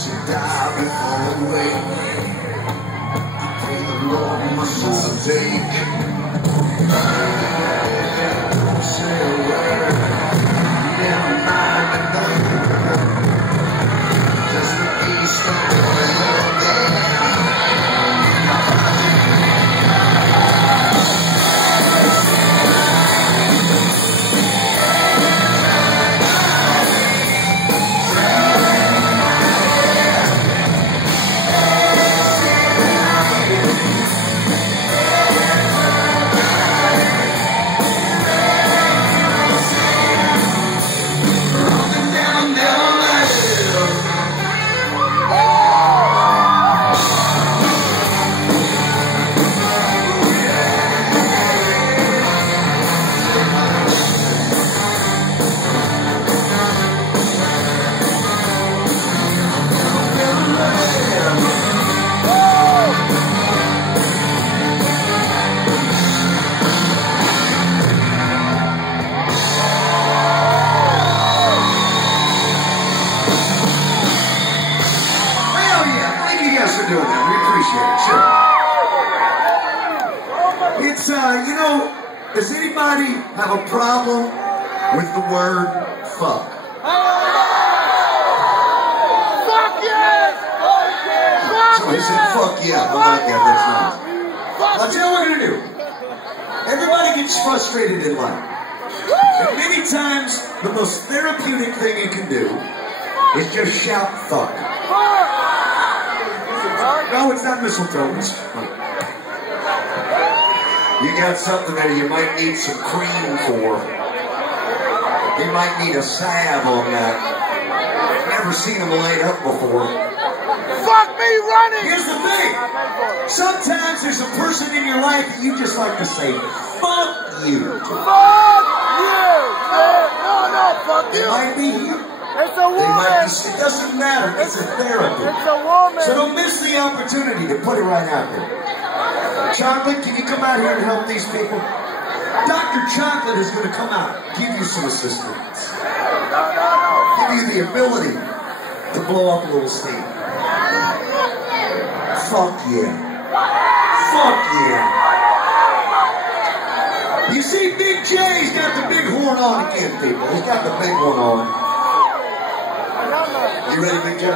Should die before the wake. Pray the Lord my soul take. Don't say a word. Never mind the name. Just the beast of the doing that. We appreciate it. Sure. It's, you know, does anybody have a problem with the word fuck? Fuck yes! So he said fuck yeah. I like that. That's nice. I'll tell you what we're going to do. Everybody gets frustrated in life. And many times, the most therapeutic thing you can do is just shout fuck. No, it's not mistletoe. It's you got something there you might need some cream for. You might need a salve on that. Never seen them laid up before. Fuck me running! Here's the thing. Sometimes there's a person in your life that you just like to say, fuck you to. Fuck you! No, fuck you. It might be you. It's a woman. It doesn't matter. It's a therapy. It's a woman. So don't miss the opportunity to put it right out there. Chocolate, can you come out here and help these people? Dr. Chocolate is going to come out, give you some assistance. Give you the ability to blow up a little steam. Fuck yeah. Fuck yeah. You see, Big J's got the big horn on again, people. He's got the big one on. You ready, Big J?